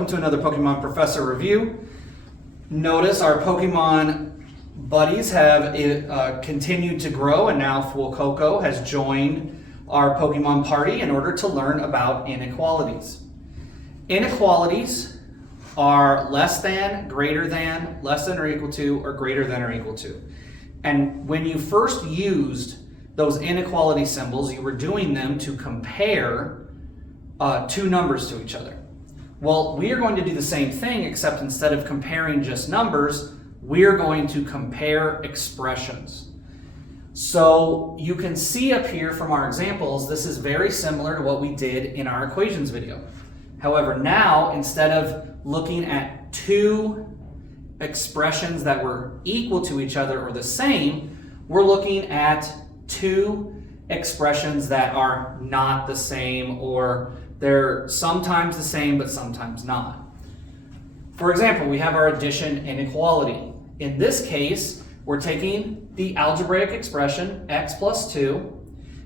welcome to another Pokemon Professor review. Notice our Pokemon buddies have continued to grow, and now Fuecoco has joined our Pokemon party in order to learn about inequalities. Inequalities are less than, greater than, less than or equal to, or greater than or equal to. And when you first used those inequality symbols, you were doing them to compare two numbers to each other. Well, we are going to do the same thing, except instead of comparing just numbers, we're going to compare expressions. So you can see up here from our examples, this is very similar to what we did in our equations video. However, now instead of looking at two expressions that were equal to each other or the same, we're looking at two expressions that are not the same, or they're sometimes the same but sometimes not. For example, we have our addition inequality. In this case, we're taking the algebraic expression x plus 2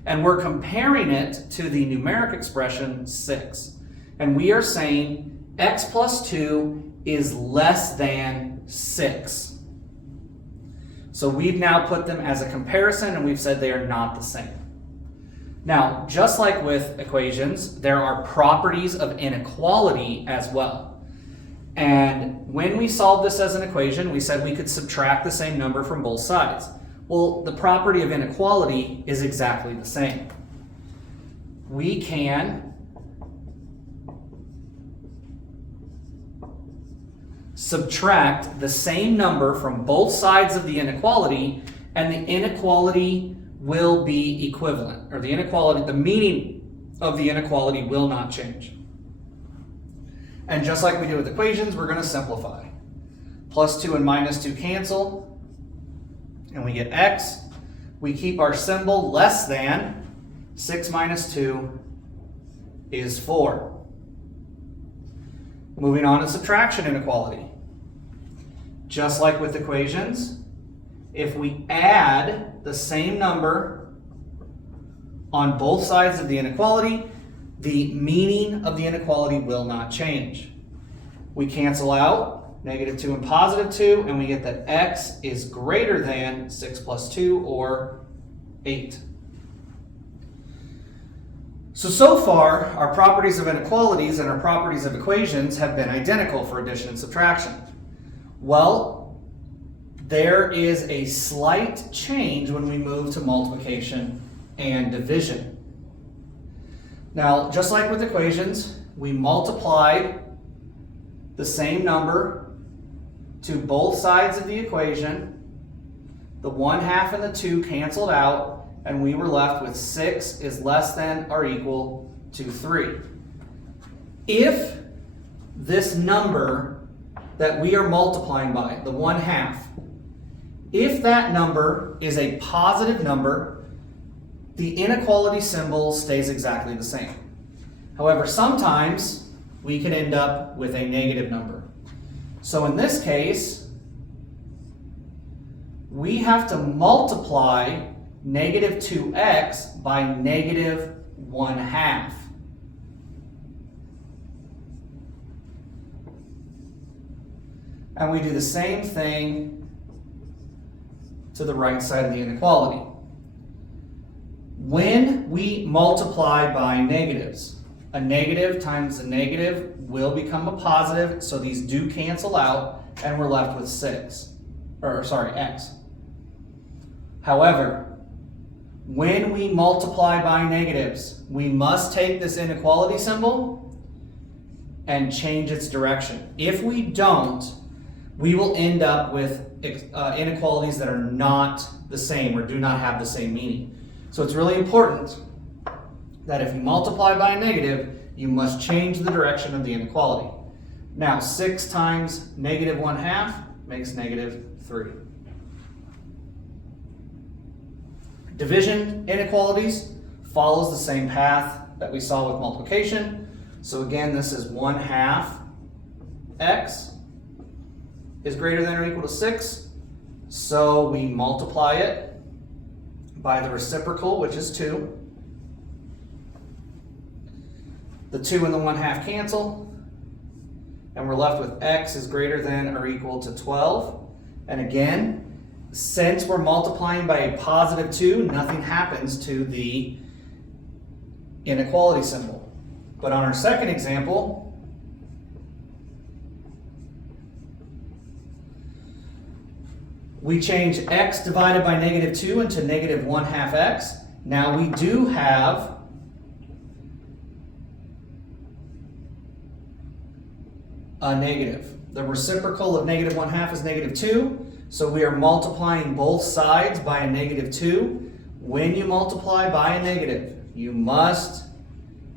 and we're comparing it to the numeric expression 6. And we are saying x plus 2 is less than 6. So we've now put them as a comparison and we've said they are not the same. Now, just like with equations, there are properties of inequality as well. And when we solved this as an equation, we said we could subtract the same number from both sides. Well, the property of inequality is exactly the same. We can subtract the same number from both sides of the inequality, and the inequality will be equivalent, or the meaning of the inequality will not change. And just like we do with equations, we're going to simplify. Plus 2 and minus 2 cancel, and we get x. We keep our symbol less than. 6 minus 2 is 4. Moving on to subtraction inequality. Just like with equations, if we add the same number on both sides of the inequality, the meaning of the inequality will not change. We cancel out negative 2 and positive 2, and we get that x is greater than 6 plus 2, or 8. So far, our properties of inequalities and our properties of equations have been identical for addition and subtraction. Well, there is a slight change when we move to multiplication and division. Now, just like with equations, we multiplied the same number to both sides of the equation. The 1/2 and the 2 canceled out, and we were left with 6 is less than or equal to 3. If this number that we are multiplying by, the 1/2, if that number is a positive number, the inequality symbol stays exactly the same. However, sometimes we can end up with a negative number. So in this case, we have to multiply negative 2x by negative 1/2. And we do the same thing to the right side of the inequality. When we multiply by negatives, a negative times a negative will become a positive, so these do cancel out, and we're left with x. However, when we multiply by negatives, we must take this inequality symbol and change its direction. If we don't, we will end up with inequalities that are not the same or do not have the same meaning. So it's really important that if you multiply by a negative, you must change the direction of the inequality. Now, 6 times negative 1/2 makes negative 3. Division inequalities follows the same path that we saw with multiplication. So again, this is 1/2 x is greater than or equal to 6. So we multiply it by the reciprocal, which is 2. The 2 and the 1/2 cancel. and we're left with x is greater than or equal to 12. And again, since we're multiplying by a positive 2, nothing happens to the inequality symbol. But on our second example, we change x divided by negative 2 into negative 1/2 x. Now we do have a negative. The reciprocal of negative 1/2 is negative 2, so we are multiplying both sides by a negative 2. When you multiply by a negative, you must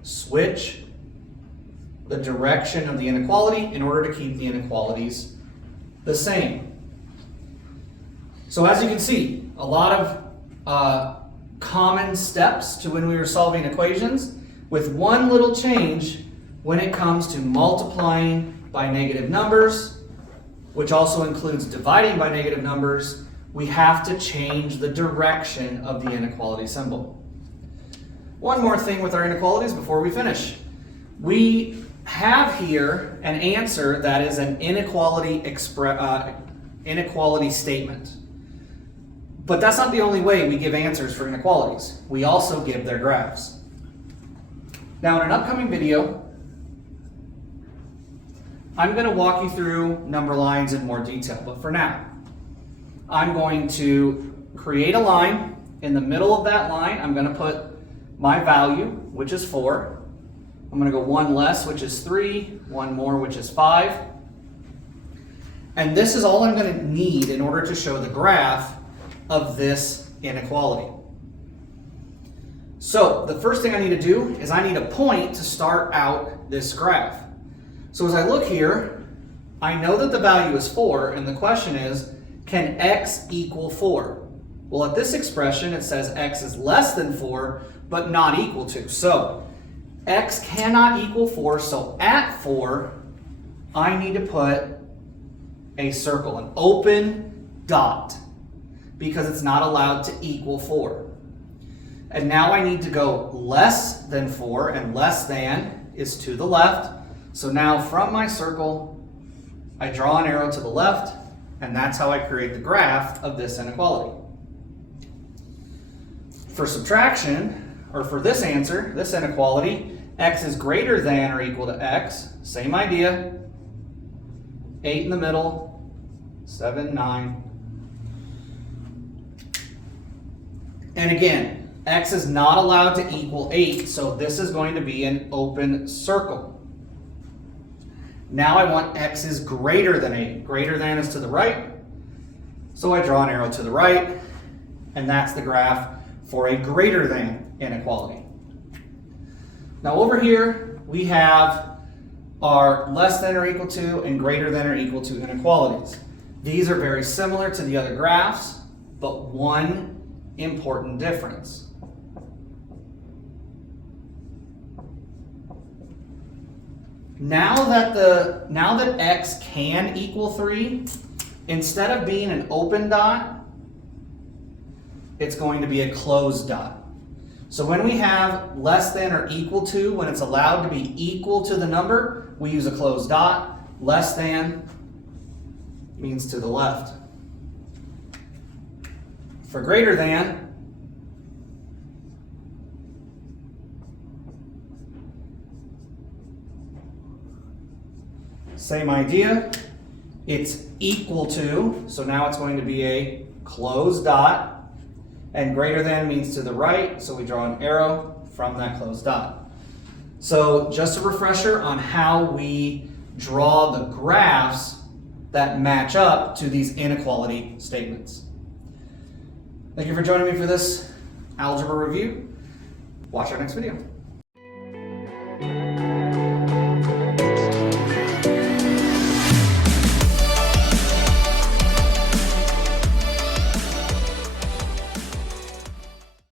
switch the direction of the inequality in order to keep the inequalities the same. So as you can see, a lot of common steps to when we were solving equations, with one little change when it comes to multiplying by negative numbers, which also includes dividing by negative numbers. We have to change the direction of the inequality symbol. One more thing with our inequalities before we finish. We have here an answer that is an inequality statement. But that's not the only way we give answers for inequalities. We also give their graphs. Now in an upcoming video, I'm going to walk you through number lines in more detail, but for now, I'm going to create a line. In the middle of that line, I'm going to put my value, which is 4. I'm going to go 1 less, which is 3, 1 more, which is 5. And this is all I'm going to need in order to show the graph of this inequality. So the first thing I need to do is I need a point to start out this graph. So as I look here, I know that the value is 4, and the question is, can x equal 4? Well, at this expression, it says x is less than 4, but not equal to. So x cannot equal 4, so at 4, I need to put a circle, an open dot, because it's not allowed to equal 4. And now I need to go less than 4, and less than is to the left. So now from my circle, I draw an arrow to the left, and that's how I create the graph of this inequality. For subtraction, or for this answer, this inequality, x is greater than or equal to x. Same idea. 8 in the middle, 7, 9. And again, x is not allowed to equal 8, so this is going to be an open circle. Now I want x is greater than 8. Greater than is to the right, so I draw an arrow to the right, and that's the graph for a greater than inequality. Now over here, we have our less than or equal to and greater than or equal to inequalities. These are very similar to the other graphs, but one important difference. Now that x can equal 3, instead of being an open dot, it's going to be a closed dot. So when we have less than or equal to, when it's allowed to be equal to the number, we use a closed dot. Less than means to the left. For greater than, same idea. It's equal to, so now it's going to be a closed dot. And greater than means to the right, so we draw an arrow from that closed dot. So just a refresher on how we draw the graphs that match up to these inequality statements. Thank you for joining me for this algebra review. Watch our next video.